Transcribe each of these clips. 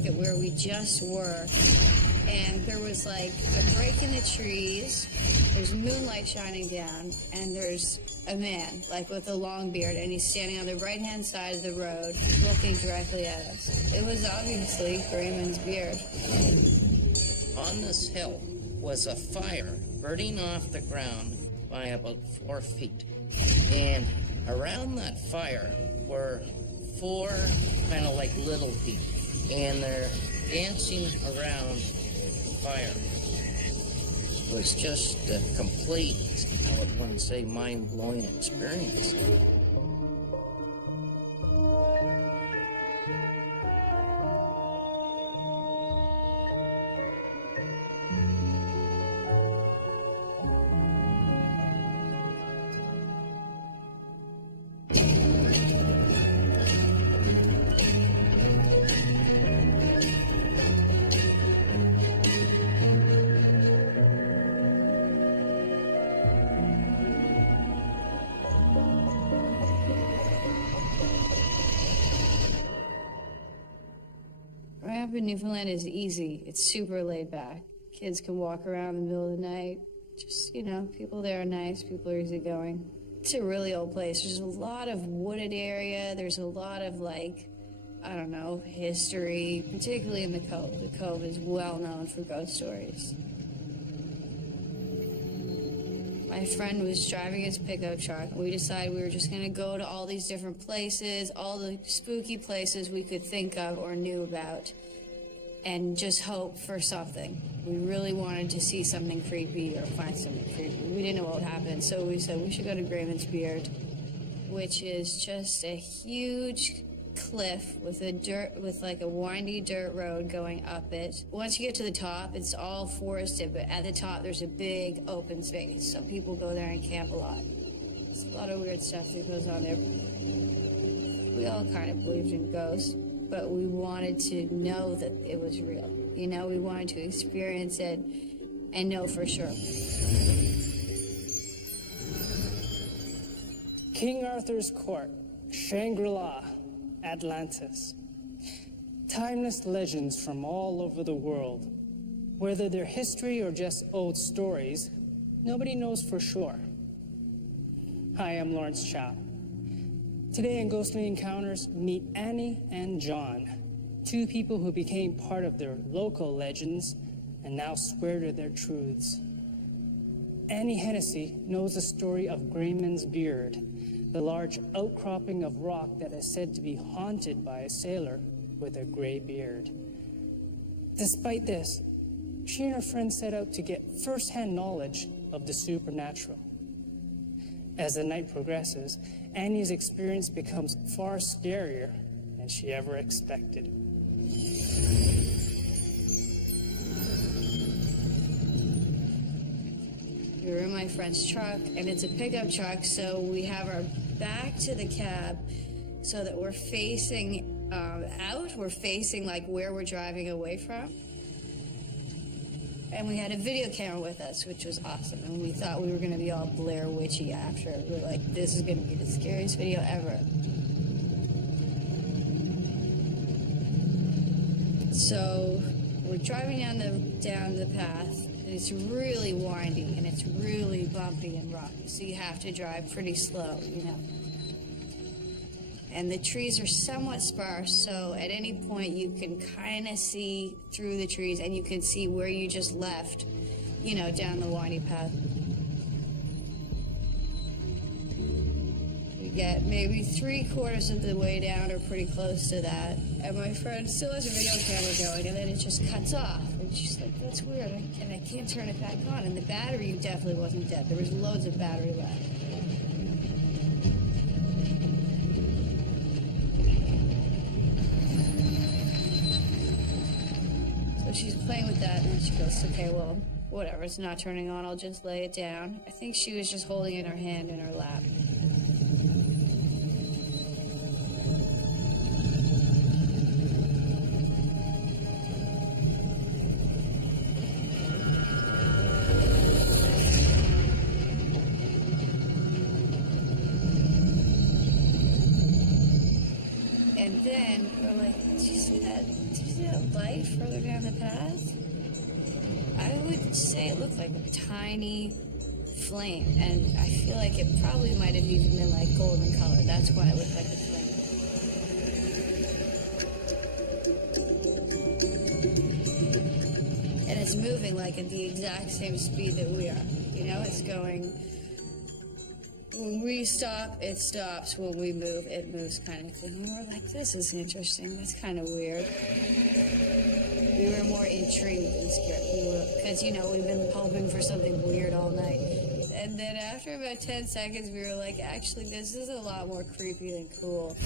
look at where we just were, and there was like a break in the trees, there's moonlight shining down, and there's a man, like with a long beard, and he's standing on the right-hand side of the road, looking directly at us. It was obviously Grayman's beard. On this hill was a fire burning off the ground by about 4 feet. And around that fire were 4 kind of like little people. And they're dancing around the fire. It was just a complete, I would want to say, mind-blowing experience. Growing up in Newfoundland is easy. It's super laid back. Kids can walk around in the middle of the night. Just, you know, people there are nice, people are easygoing. It's a really old place. There's a lot of wooded area. There's a lot of, like, I don't know, history, particularly in the Cove. The Cove is well known for ghost stories. My friend was driving his pickup truck. We decided we were just going to go to all these different places, all the spooky places we could think of or knew about, and just hope for something. We really wanted to see something creepy or find something creepy. We didn't know what would happen, so we said we should go to Grayman's Beard, which is just a huge cliff with like a windy dirt road going up it. Once you get to the top, it's all forested, but at the top there's a big open space. So people go there and camp a lot. There's a lot of weird stuff that goes on there. We all kind of believed in ghosts, but we wanted to know that it was real. You know, we wanted to experience it and know for sure. King Arthur's Court, Shangri-La, Atlantis. Timeless legends from all over the world. Whether they're history or just old stories, nobody knows for sure. Hi, I'm Lawrence Chow. Today in Ghostly Encounters, meet Annie and John, 2 people who became part of their local legends and now swear to their truths. Annie Hennessy knows the story of Grayman's Beard, the large outcropping of rock that is said to be haunted by a sailor with a gray beard. Despite this, she and her friends set out to get first-hand knowledge of the supernatural. As the night progresses, Annie's experience becomes far scarier than she ever expected. We were in my friend's truck, and it's a pickup truck, so we have our back to the cab so that we're facing out. We're facing like where we're driving away from. And we had a video camera with us, which was awesome. And we thought we were going to be all Blair Witchy after. We were like, this is going to be the scariest video ever. So we're driving down the path. It's really windy, and it's really bumpy and rocky, so you have to drive pretty slow, you know. And the trees are somewhat sparse, so at any point you can kind of see through the trees, and you can see where you just left, you know, down the windy path. We get maybe 3/4 of the way down, or pretty close to that, and my friend still has a video camera going, and then it just cuts off. And she's like, that's weird, and I can't turn it back on. And the battery definitely wasn't dead. There was loads of battery left. So she's playing with that, and she goes, okay, well, whatever, it's not turning on, I'll just lay it down. I think she was just holding it in her hand in her lap. And then we're like, do you see that light further down the path? I would say it looked like a tiny flame, and I feel like it probably might have even been like golden color. That's why it looked like a flame. And it's moving like at the exact same speed that we are. You know, it's going, when we stop, it stops. When we move, it moves kind of thing. And we're like, this is interesting. That's kind of weird. We were more intrigued than scared. Because, you know, we've been hoping for something weird all night. And then after about 10 seconds, we were like, actually, this is a lot more creepy than cool.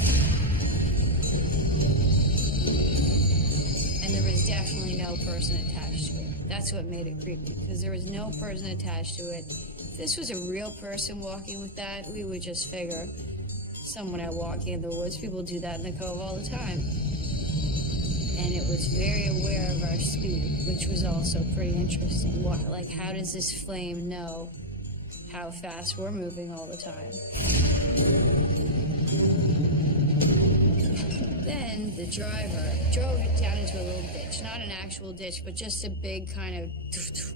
And there was definitely no person attached to it. That's what made it creepy, because there was no person attached to it. If this was a real person walking with that, we would just figure someone out walking in the woods. People do that in the Cove all the time. And it was very aware of our speed, which was also pretty interesting. Like, how does this flame know how fast we're moving all the time? Then the driver drove it down into a little ditch. Not an actual ditch, but just a big kind of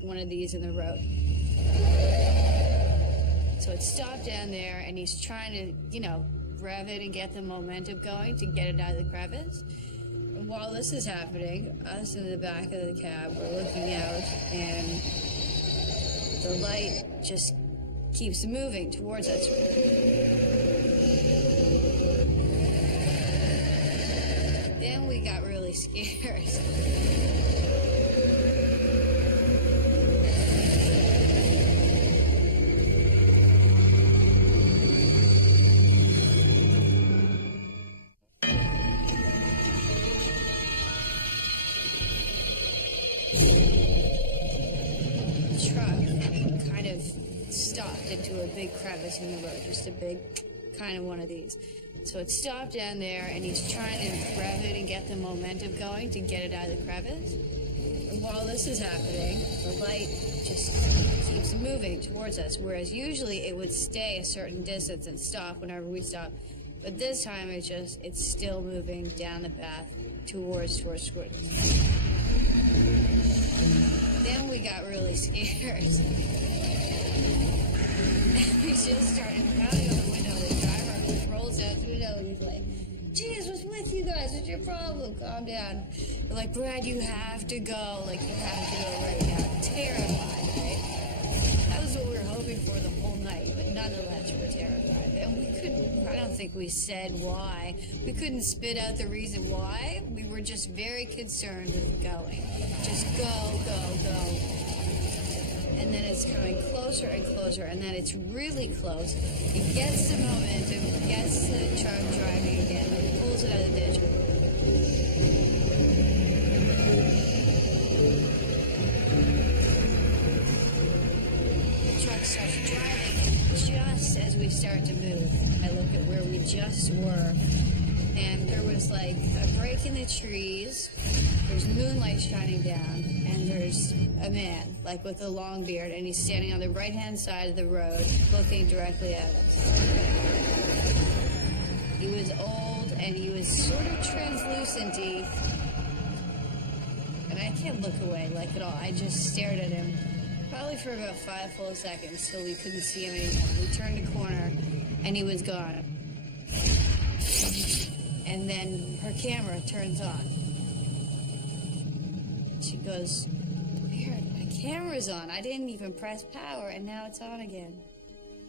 one of these in the road. So it stopped down there, and he's trying to, you know, rev it and get the momentum going to get it out of the crevice. And while this is happening, us in the back of the cab, we're looking out, and the light just keeps moving towards us. Then we got really scared. The truck kind of stopped into a big crevice in the road, just a big kind of one of these. So it stopped down there, and he's trying to rev it and get the momentum going to get it out of the crevice. And while this is happening, the light just keeps moving towards us, whereas usually it would stay a certain distance and stop whenever we stop. But this time it's still moving down the path towards us. Then we got really scared. We just started pounding on the window. The driver rolls out the window and he's like, "Geez, what's with you guys? What's your problem? Calm down." We're like, "Brad, you have to go. Like, you have to go right now." Terrified, right? That was what we were hoping for the whole night, but nonetheless, we're terrified. And we couldn't, I don't think we said why. We couldn't spit out the reason why. We were just very concerned with going. Just go, go, go. And then it's coming closer and closer, and then it's really close. It gets the momentum, gets the truck driving again, and pulls it out of the ditch. The truck starts driving, and just as we start to move, I look at where we just were, and there was like a break in the trees, there's moonlight shining down, and there's a man, like with a long beard, and he's standing on the right-hand side of the road, looking directly at us. He was old, and he was sort of translucent-y, and I can't look away, like at all. I just stared at him, probably for about 5 full seconds, till we couldn't see him anymore. We turned a corner, and he was gone. And then her camera turns on. She goes, "Weird, my camera's on. I didn't even press power, and now it's on again."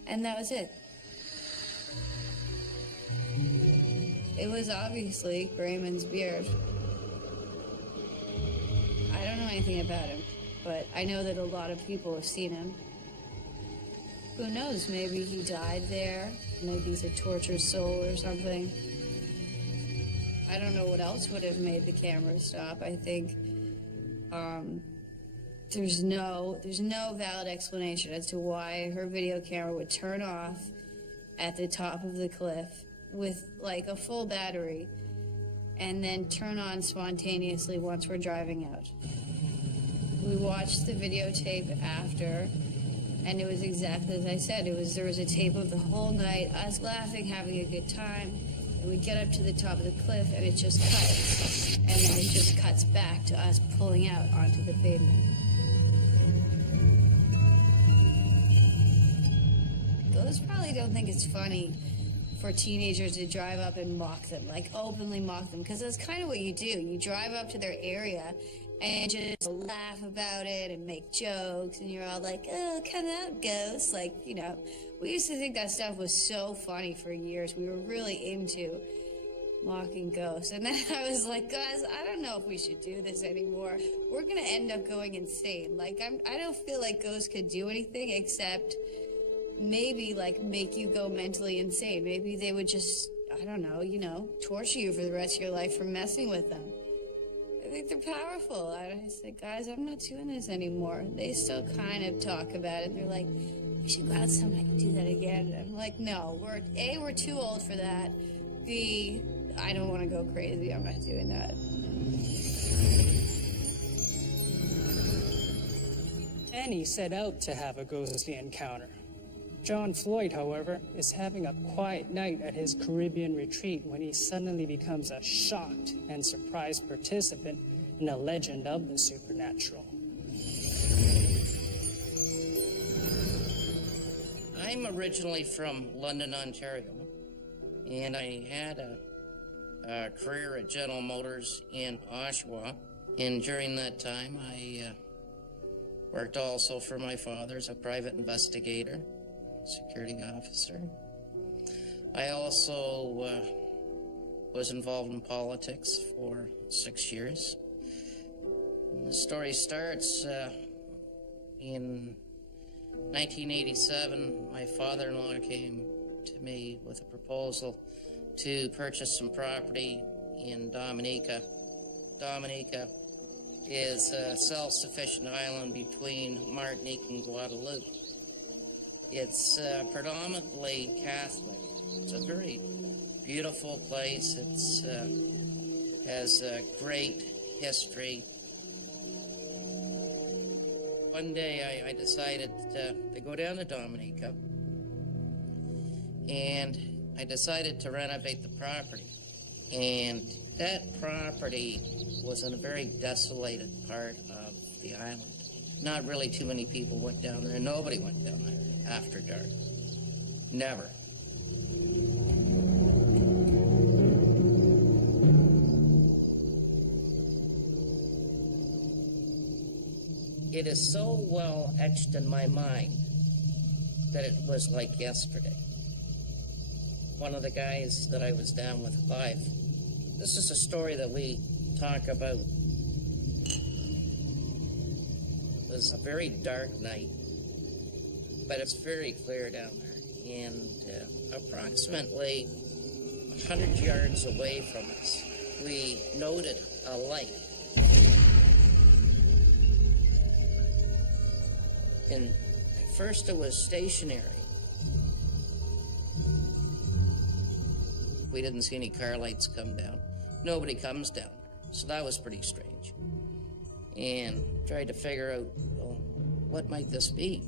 And that was it. It was obviously Raymond's beard. I don't know anything about him, but I know that a lot of people have seen him. Who knows, maybe he died there. Maybe he's a tortured soul or something. I don't know what else would have made the camera stop. I think there's no valid explanation as to why her video camera would turn off at the top of the cliff with like a full battery and then turn on spontaneously once we're driving out. We watched the videotape after, and it was exactly as I said. There was a tape of the whole night, us laughing, having a good time. we get up to the top of the cliff and it just cuts. And then it just cuts back to us pulling out onto the pavement. Ghosts probably don't think it's funny for teenagers to drive up and mock them, like openly mock them, because that's kind of what you do. You drive up to their area and just laugh about it and make jokes, and you're all like, oh, come out, ghosts. Like, you know, we used to think that stuff was so funny for years. We were really into mocking ghosts. And then I was like, guys, I don't know if we should do this anymore. We're going to end up going insane. Like, I don't feel like ghosts could do anything except maybe, like, make you go mentally insane. Maybe they would just, I don't know, you know, torture you for the rest of your life for messing with them. I think they're powerful. I said, guys, I'm not doing this anymore. They still kind of talk about it. They're like, we should go out sometime and do that again. And I'm like, no, we're too old for that. B, I don't want to go crazy. I'm not doing that. Annie set out to have a ghostly encounter. John Floyd, however, is having a quiet night at his Caribbean retreat when he suddenly becomes a shocked and surprised participant in a legend of the supernatural. I'm originally from London, Ontario, and I had a career at General Motors in Oshawa, and during that time I worked also for my father as a private investigator, security officer. I also was involved in politics for 6 years. And the story starts in 1987. My father-in-law came to me with a proposal to purchase some property in Dominica. Dominica is a self-sufficient island between Martinique and Guadeloupe. It's predominantly Catholic. It's a very beautiful place. It's has a great history. One day I decided to go down to Dominica, and I decided to renovate the property. And that property was in a very desolated part of the island. Not really too many people went down there. Nobody went down there after dark. Never. It is so well etched in my mind that it was like yesterday. One of the guys that I was down with live, this is a story that we talk about. It was a very dark night, but it's very clear down there. And approximately 100 yards away from us, we noted a light. And at first it was stationary. We didn't see any car lights come down. Nobody comes down. So that was pretty strange. And tried to figure out, well, what might this be?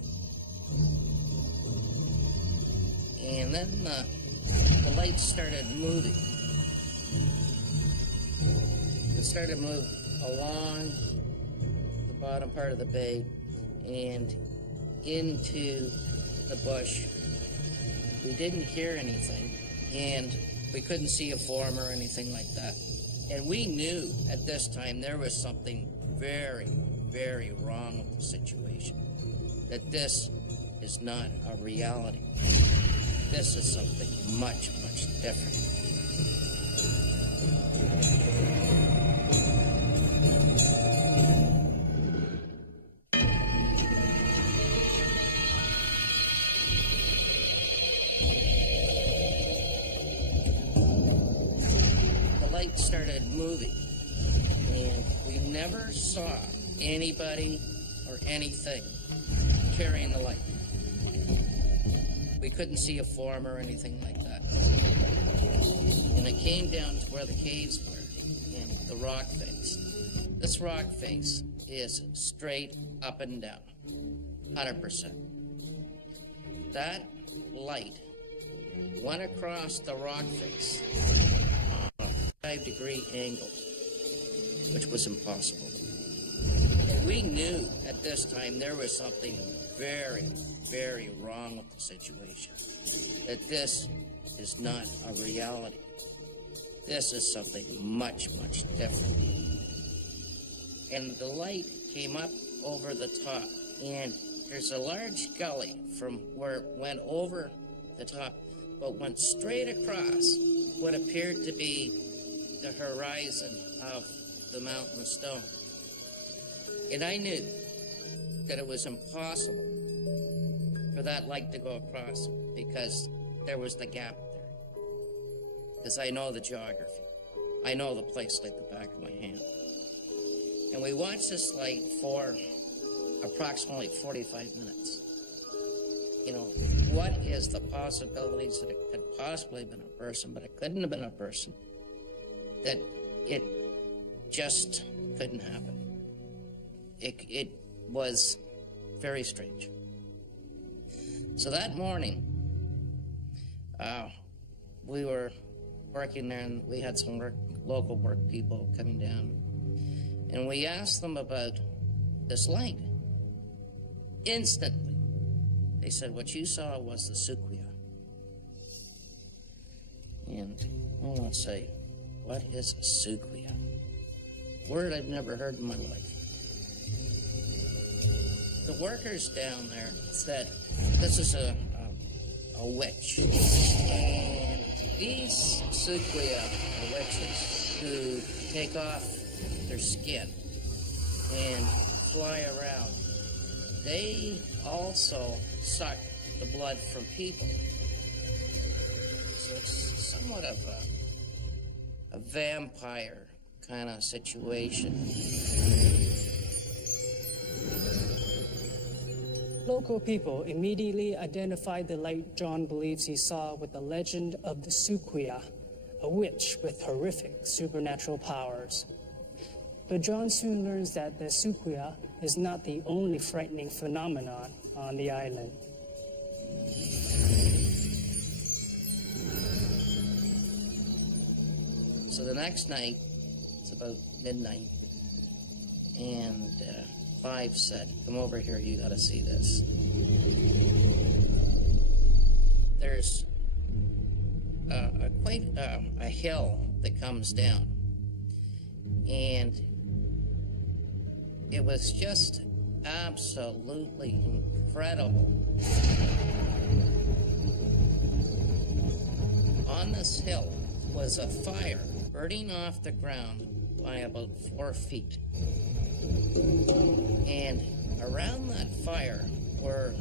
And then the lights started moving. It started to move along the bottom part of the bay and into the bush. We didn't hear anything, and we couldn't see a form or anything like that. And we knew at this time there was something very, very wrong with the situation. That this is not a reality. This is something much, much different. Started moving, and we never saw anybody or anything carrying the light. We couldn't see a form or anything like that. And it came down to where the caves were, and the rock face. This rock face is straight up and down, 100%. That light went across the rock face 45-degree angles, which was impossible. And we knew at this time there was something very, very wrong with the situation. That this is not a reality. This is something much, much different. And the light came up over the top, and there's a large gully from where it went over the top, but went straight across what appeared to be the horizon of the mountain of stone. And I knew that it was impossible for that light to go across because there was the gap there. Because I know the geography. I know the place like the back of my hand. And we watched this light for approximately 45 minutes. You know, what is the possibilities that it could possibly have been a person, but it couldn't have been a person? That it just couldn't happen. It was very strange. So that morning, we were working there, and we had some local work people coming down, and we asked them about this light. Instantly, they said, what you saw was the Suquia. And I want to say, what is a Suquia? Word I've never heard in my life. The workers down there said, this is a witch. And these Suquia are witches who take off their skin and fly around. They also suck the blood from people. So it's somewhat of a vampire kind of situation. Local people immediately identified the light John believes he saw with the legend of the Suquia, a witch with horrific supernatural powers. But John soon learns that the Suquia is not the only frightening phenomenon on the island. So the next night, it's about midnight, and Clive said, come over here, you gotta see this. There's quite a hill that comes down, and it was just absolutely incredible. On this hill was a fire burning off the ground by about 4 feet. And around that fire were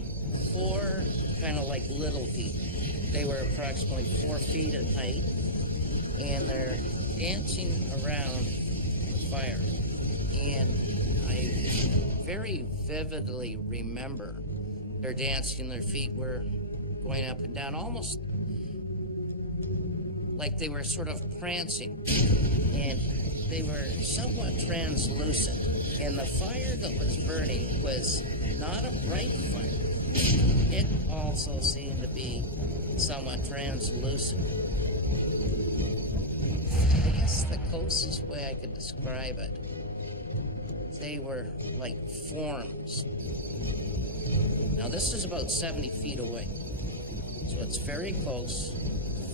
4 kind of like little people. They were approximately 4 feet in height, and they're dancing around the fire. And I very vividly remember they're dancing, their feet were going up and down, almost like they were sort of prancing, and they were somewhat translucent. And the fire that was burning was not a bright fire. It also seemed to be somewhat translucent. I guess the closest way I could describe it, they were like forms. Now this is about 70 feet away, so it's very close,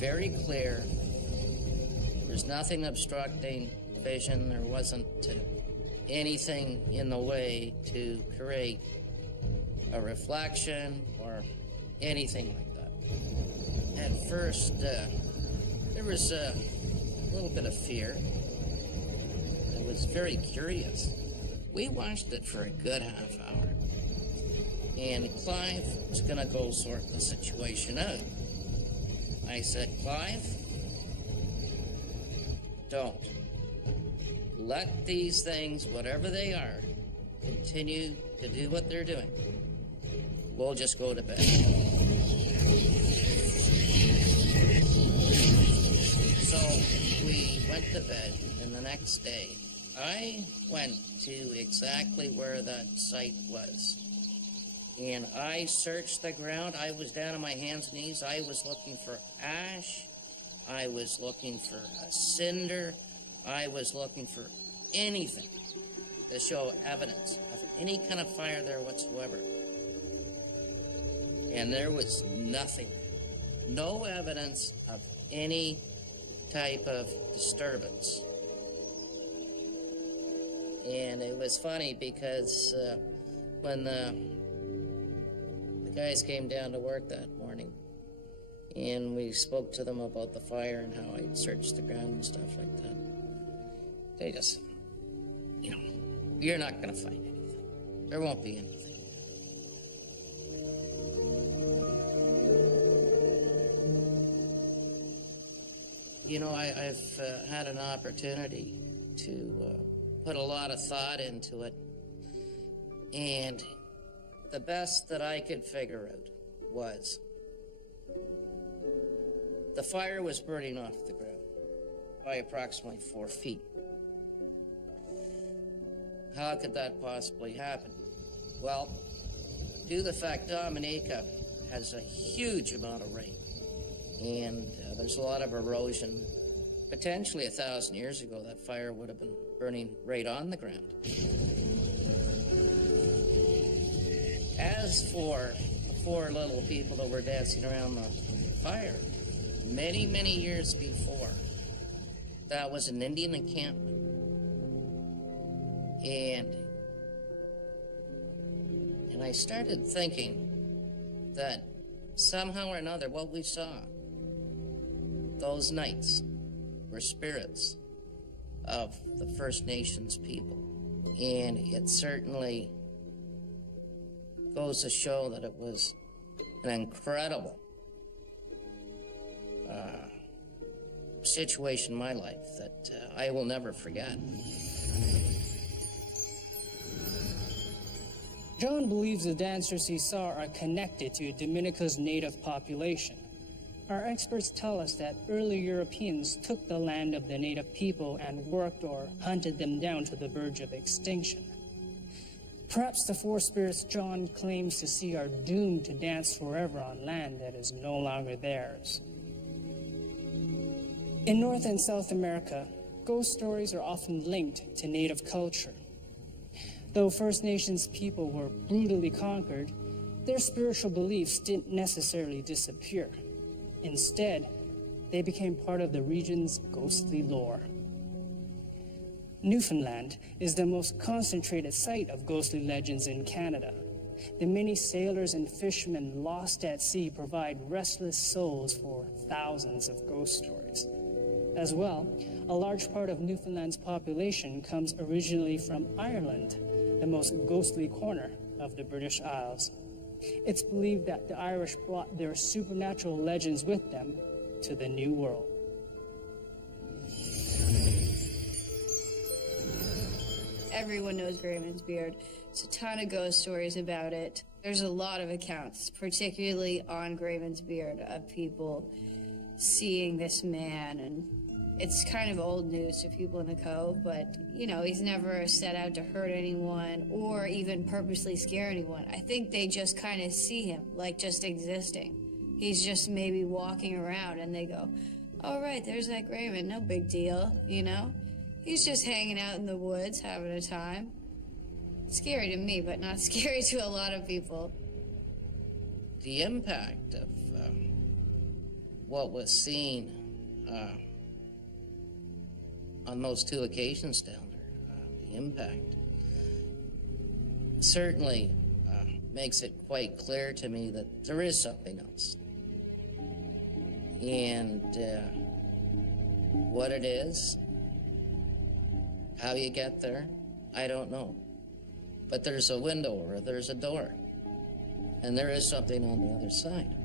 very clear. There's nothing obstructing vision. There wasn't anything in the way to create a reflection or anything like that. At first, there was a little bit of fear. I was very curious. We watched it for a good half hour, and Clive was going to go sort the situation out. I said, Clive, don't. Let these things, whatever they are, continue to do what they're doing. We'll just go to bed. So we went to bed, and the next day, I went to exactly where that site was. And I searched the ground. I was down on my hands and knees. I was looking for ash. I was looking for a cinder. I was looking for anything to show evidence of any kind of fire there whatsoever. And there was nothing. No evidence of any type of disturbance. And it was funny because when the guys came down to work that morning, and we spoke to them about the fire and how I searched the ground and stuff like that, they just, you're not going to find anything. There won't be anything. I've had an opportunity to put a lot of thought into it, and the best that I could figure out was the fire was burning off the ground by approximately 4 feet. How could that possibly happen? Well, due to the fact Dominica has a huge amount of rain, and there's a lot of erosion. Potentially 1,000 years ago, that fire would have been burning right on the ground. As for the 4 little people that were dancing around the fire, many, many years before, that was an Indian encampment. And I started thinking that somehow or another, what we saw those nights were spirits of the First Nations people. And it certainly goes to show that it was an incredible situation in my life that I will never forget. John believes the dancers he saw are connected to Dominica's native population. Our experts tell us that early Europeans took the land of the native people and worked or hunted them down to the verge of extinction. Perhaps the 4 spirits John claims to see are doomed to dance forever on land that is no longer theirs. In North and South America, ghost stories are often linked to native culture. Though First Nations people were brutally conquered, their spiritual beliefs didn't necessarily disappear. Instead, they became part of the region's ghostly lore. Newfoundland is the most concentrated site of ghostly legends in Canada. The many sailors and fishermen lost at sea provide restless souls for thousands of ghost stories. As well, a large part of Newfoundland's population comes originally from Ireland, the most ghostly corner of the British Isles. It's believed that the Irish brought their supernatural legends with them to the New World. Everyone knows Grayman's Beard. There's a ton of ghost stories about it. There's a lot of accounts, particularly on Grayman's Beard, of people seeing this man, and it's kind of old news to people in the Cove, but, he's never set out to hurt anyone or even purposely scare anyone. I think they just kind of see him, like just existing. He's just maybe walking around, and they go, oh, right, there's that Grayman, no big deal, He's just hanging out in the woods, having a time. Scary to me, but not scary to a lot of people. The impact of what was seen on those 2 occasions down there, the impact certainly makes it quite clear to me that there is something else. And what it is, how you get there, I don't know. But there's a window or there's a door, and there is something on the other side.